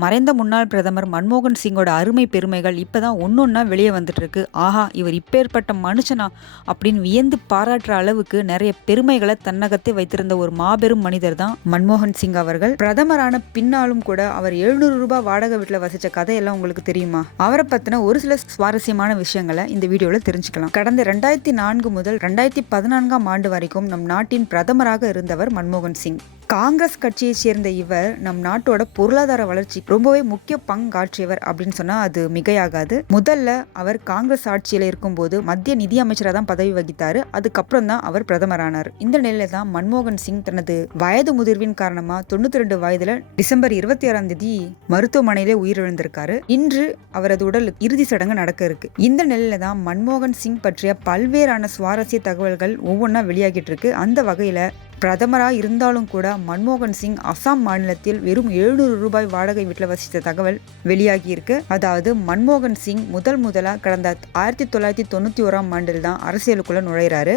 மறைந்த முன்னாள் பிரதமர் மன்மோகன் சிங்கோட அருமை பெருமைகள் இப்பதான் ஒன்னொன்னா வெளியே வந்துட்டு இருக்கு. ஆஹா, இவர் இப்பேற்பட்ட மனுஷனா அப்படின்னு வியந்து பாராட்டுற அளவுக்கு நிறைய பெருமைகளை தன்னகத்தே வைத்திருந்த ஒரு மாபெரும் மனிதர் தான் மன்மோகன் சிங் அவர்கள். பிரதமரான பின்னாலும் கூட அவர் 700 ரூபாய் வாடகை வீட்டுல வசிச்ச கதையெல்லாம் உங்களுக்கு தெரியுமா? அவரை பத்தின ஒரு சில சுவாரஸ்யமான விஷயங்களை இந்த வீடியோல தெரிஞ்சுக்கலாம். கடந்த 2004 முதல் 2014 ஆண்டு வரைக்கும் நம் நாட்டின் பிரதமராக இருந்தவர் மன்மோகன் சிங். காங்கிரஸ் கட்சியை சேர்ந்த இவர் நம் நாட்டோட பொருளாதார வளர்ச்சி ரொம்பவே முக்கிய பங்காற்றியவர் அப்படின்னு சொன்னா அது மிகையாகாது. முதல்ல அவர் காங்கிரஸ் ஆட்சியில இருக்கும்போது மத்திய நிதி அமைச்சராக தான் பதவி வகித்தாரு. அதுக்கப்புறம் தான் அவர் பிரதமரானார். இந்த நிலையில தான் மன்மோகன் சிங் தனது வயது முதிர்வின் காரணமா 92 வயதுல டிசம்பர் 26 மருத்துவமனையிலே உயிரிழந்திருக்காரு. இன்று அவரது உடல் இறுதி சடங்கு நடக்க இருக்கு. இந்த நிலையில தான் மன்மோகன் சிங் பற்றிய பல்வேறான சுவாரஸ்ய தகவல்கள் ஒவ்வொன்றா வெளியாகிட்டு இருக்கு. அந்த வகையில பிரதமராக இருந்தாலும் கூட மன்மோகன் சிங் அசாம் மாநிலத்தில் வெறும் 700 ரூபாய் வாடகை வீட்டில் வசித்த தகவல் வெளியாகி இருக்கு. அதாவது மன்மோகன் சிங் முதலா கடந்த 1991 ஆண்டில் தான் அரசியலுக்குள்ள நுழைகிறாரு.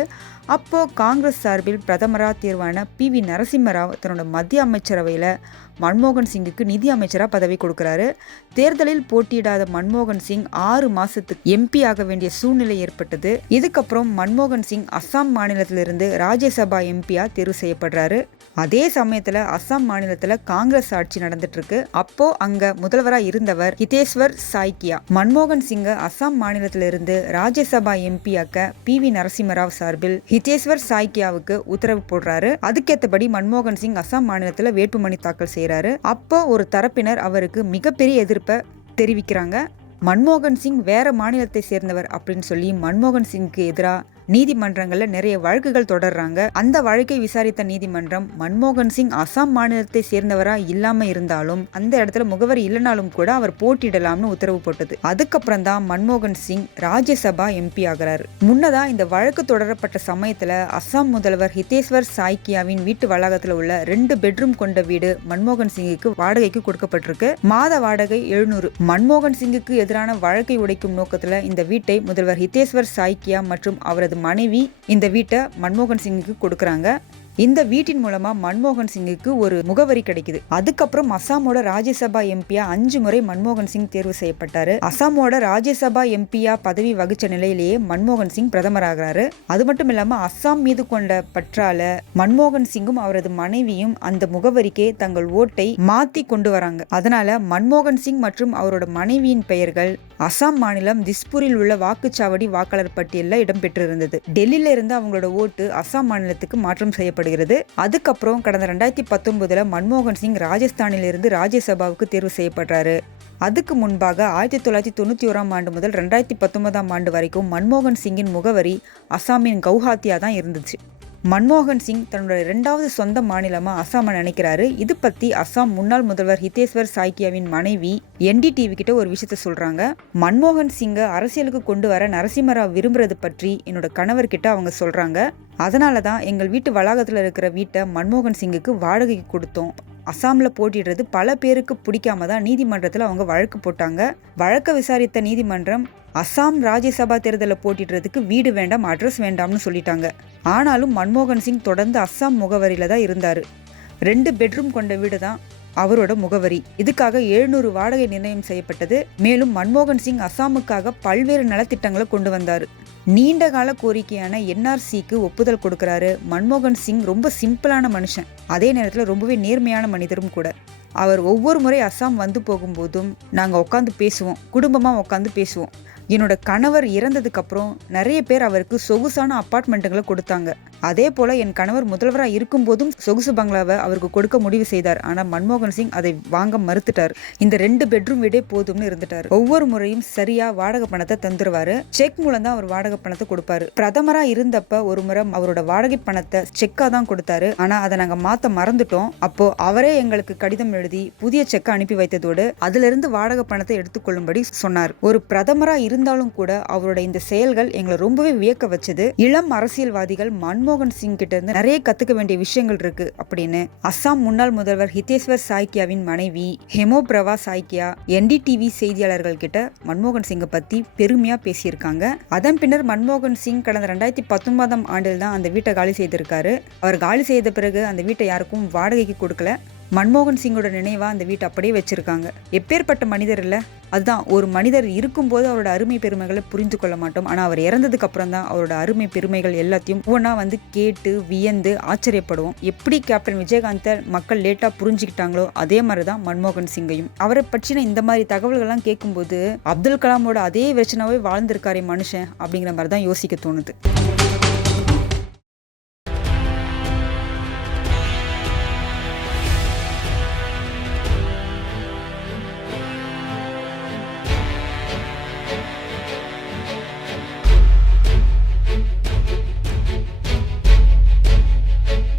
அப்போ காங்கிரஸ் சார்பில் பிரதமராக தேர்வான PV நரசிம்மராவ் தன்னோட மத்திய அமைச்சரவையில் மன்மோகன் சிங்குக்கு நிதி அமைச்சராக பதவி கொடுக்கிறாரு. தேர்தலில் போட்டியிடாத மன்மோகன் சிங் 6 மாசத்துக்கு MP ஆக வேண்டிய சூழ்நிலை ஏற்பட்டது. இதுக்கப்புறம் மன்மோகன் சிங் அசாம் மாநிலத்திலிருந்து ராஜ்யசபா MP-யா தேர்வு செய்யப்படுறாரு. அதே சமயத்துல அசாம் மாநிலத்துல காங்கிரஸ் ஆட்சி நடந்துட்டு இருக்கு. அப்போ அங்க முதல்வராக இருந்தவர் ஹிதேஸ்வர் சாய்கியா மன்மோகன் சிங்க அசாம் மாநிலத்திலிருந்து ராஜ்யசபா MP-ஆக்க PV நரசிம்மராவ் சார்பில் ஹிதேஸ்வர் சாய்கியாவுக்கு உத்தரவு போடுறாரு. அதுக்கேற்றபடி மன்மோகன் சிங் அசாம் மாநிலத்துல வேட்புமனு தாக்கல் செய்யறாரு. அப்போ ஒரு தரப்பினர் அவருக்கு மிகப்பெரிய எதிர்ப்பை தெரிவிக்கிறாங்க. மன்மோகன் சிங் வேற மாநிலத்தை சேர்ந்தவர் அப்படின்னு சொல்லி மன்மோகன் சிங்க்கு எதிராக நீதிமன்றங்கள்ல நிறைய வழக்குகள் தொடர்றாங்க. அந்த வழக்கை விசாரித்த நீதிமன்றம் மன்மோகன் சிங் அசாம் மாநிலத்தை சேர்ந்தவரா இல்லாம இருந்தாலும் அந்த இடத்துல முகவரி இல்லைனாலும் கூட அவர் போட்டியிடலாம்னு உத்தரவு போட்டது. அதுக்கப்புறம் தான் மன்மோகன் சிங் ராஜ்யசபா MP ஆகிறாரு. முன்னதா இந்த வழக்கு தொடரப்பட்ட சமயத்துல அசாம் முதல்வர் ஹிதேஸ்வர் சாய்கியாவின் வீட்டு வளாகத்துல உள்ள 2 பெட்ரூம் கொண்ட வீடு மன்மோகன் சிங்குக்கு வாடகைக்கு கொடுக்கப்பட்டிருக்கு. மாத வாடகை 700. மன்மோகன் சிங்குக்கு எதிரான வழக்கை உடைக்கும் நோக்கத்துல இந்த வீட்டை முதல்வர் ஹிதேஸ்வர் சாய்கியா மற்றும் அவரது மனைவி இந்த வீட்டை மன்மோகன் சிங்குக்கு கொடுக்கறாங்க. இந்த வீட்டின் மூலமா மன்மோகன் சிங்குக்கு ஒரு முகவரி கிடைக்குது. அதுக்கப்புறம் அசாமோட ராஜ்யசபா MP-யா 5 முறை மன்மோகன் சிங் தேர்வு செய்யப்பட்டாரு. அசாமோட ராஜ்யசபா MP-யா பதவி வகிச்ச நிலையிலேயே மன்மோகன் சிங் பிரதமராகிறாரு. அது மட்டும் இல்லாம அசாம் மீது கொண்ட பற்றால மன்மோகன் சிங்கும் அவரது மனைவியும் அந்த முகவரிக்கே தங்கள் ஓட்டை மாத்தி கொண்டு வராங்க. அதனால மன்மோகன் சிங் மற்றும் அவரோட மனைவியின் பெயர்கள் அசாம் மாநிலம் திஸ்பூரில் உள்ள வாக்குச்சாவடி வாக்காளர் பட்டியலில் இடம்பெற்றிருந்தது. டெல்லியில இருந்து அவங்களோட ஓட்டு அசாம் மாநிலத்துக்கு மாற்றம் செய்யப்படுகிறது. அதுக்கப்புறம் கடந்த 2019 மன்மோகன் சிங் ராஜஸ்தானில் இருந்து ராஜ்யசபாவுக்கு தேர்வு செய்யப்படுறாரு. அதுக்கு முன்பாக 1991 ஆண்டு முதல் 2019 ஆண்டு வரைக்கும் மன்மோகன் சிங்கின் முகவரி அசாமின் கவுஹாத்தியா தான் இருந்துச்சு. மன்மோகன் சிங் தன்னோட 2வது சொந்த மாநிலமா அசாம நினைக்கிறாரு. இது பத்தி அசாம் முன்னாள் முதல்வர் ஹிதேஸ்வர் சாய்கியாவின் மனைவி NDTV கிட்ட ஒரு விஷயத்த சொல்றாங்க. மன்மோகன் சிங்கை அரசியலுக்கு கொண்டு வர நரசிம்மராவ் விரும்புறது பற்றி என்னோட கணவர்கிட்ட அவங்க சொல்றாங்க. அதனாலதான் எங்கள் வீட்டு வளாகத்துல இருக்கிற வீட்டை மன்மோகன் சிங்குக்கு வாடகைக்கு கொடுத்தோம். அசாம்ல போட்டிடுறது பல பேருக்கு பிடிக்காம தான் நீதிமன்றத்தில் அவங்க வழக்கு போட்டாங்க. வழக்கை விசாரித்த நீதிமன்றம் அசாம் ராஜ்யசபா தேர்தலில் போட்டிடுறதுக்கு வீடு வேண்டாம், அட்ரஸ் வேண்டாம்னு சொல்லிட்டாங்க. ஆனாலும் மன்மோகன் சிங் தொடர்ந்து அசாம் முகவரியில தான் இருந்தாரு. 2 பெட்ரூம் கொண்ட வீடு தான் அவரோட முகவரி. இதுக்காக 700 வாடகை நிர்ணயம் செய்யப்பட்டது. மேலும் மன்மோகன் சிங் அசாமுக்காக பல்வேறு நலத்திட்டங்களை கொண்டு வந்தாரு. நீண்ட கால கோரிக்கையான NRCக்கு ஒப்புதல் கொடுக்கிறாரு. மன்மோகன் சிங் ரொம்ப சிம்பிளான மனுஷன், அதே நேரத்தில் ரொம்பவே நேர்மையான மனிதரும் கூட. அவர் ஒவ்வொரு முறை அசாம் வந்து போகும்போதும் நாங்கள் உட்காந்து பேசுவோம், குடும்பமாக உட்காந்து பேசுவோம். என்னோட கணவர் இறந்ததுக்கு அப்புறம் நிறைய பேர் அவருக்கு சொகுசான அப்பார்ட்மெண்ட்டுகளை கொடுத்தாங்க. அதே போல என் கணவர் முதல்வராக இருக்கும் போதும் சொகுசு பங்களாவை அவருக்கு கொடுக்க முடிவு செய்தார். ஆனால் மன்மோகன் சிங் அதை வாங்க மறுத்துட்டார். இந்த 2 பெட்ரூம் வீடே போதும்னு இருந்துட்டார். ஒவ்வொரு முறையும் சரியா வாடகை பணத்தை தந்துருவாரு. செக் மூலம் தான் அவர் வாடகை பணத்தை கொடுப்பாரு. பிரதமரா இருந்தப்ப ஒரு முறை அவரோட வாடகை பணத்தை செக்கா தான் கொடுத்தாரு. ஆனா அதை நாங்க மாத்த மறந்துட்டோம். அப்போ அவரே எங்களுக்கு கடிதம் எழுதி புதிய செக்கை அனுப்பி வைத்ததோடு அதுல இருந்து வாடகை பணத்தை எடுத்துக்கொள்ளும்படி சொன்னார். ஒரு பிரதமரா இருந்தாலும் கூட அவரோட இந்த செயல்கள் எங்களை ரொம்பவே வியக்க வச்சது. இளம் அரசியல்வாதிகள் மன்மோகன் சிங் கிட்ட இருந்து நிறைய கத்துக்க வேண்டிய விஷயங்கள் இருக்கு அப்படின்னு அசாம் முன்னாள் முதல்வர் ஹிதேஸ்வர் சாய்கியாவின் மனைவி ஹெமோபிரவா சாய்கியா NDTV செய்தியாளர்கள் கிட்ட மன்மோகன் சிங்கை பத்தி பெருமையா பேசியிருக்காங்க. அதன் பின்னர் மன்மோகன் சிங் கடந்த 2019 ஆண்டில் தான் அந்த வீட்டை காலி செய்திருக்காரு. அவர் காலி செய்த பிறகு அந்த வீட்டை யாருக்கும் வாடகைக்கு கொடுக்கல. மன்மோகன் சிங்கோட நினைவா அந்த வீட்டை அப்படியே வச்சிருக்காங்க. எப்பேற்பட்ட மனிதர் இல்லை. அதுதான், ஒரு மனிதர் இருக்கும்போது அவரோட அருமை பெருமைகளை புரிந்து கொள்ள மாட்டோம். ஆனால் அவர் இறந்ததுக்கு அப்புறம் தான் அவரோட அருமை பெருமைகள் எல்லாத்தையும் ஒவ்வொன்றா கேட்டு வியந்து ஆச்சரியப்படுவோம். எப்படி கேப்டன் விஜயகாந்தை மக்கள் லேட்டாக புரிஞ்சுக்கிட்டாங்களோ அதே மாதிரி தான் மன்மோகன் சிங்கையும். அவரை பற்றின இந்த மாதிரி தகவல்கள்லாம் கேட்கும்போது அப்துல் கலாமோட அதே வெர்ஷனாவே வாழ்ந்திருக்காரே மனுஷன் அப்படிங்கிற மாதிரி தான் யோசிக்க தோணுது.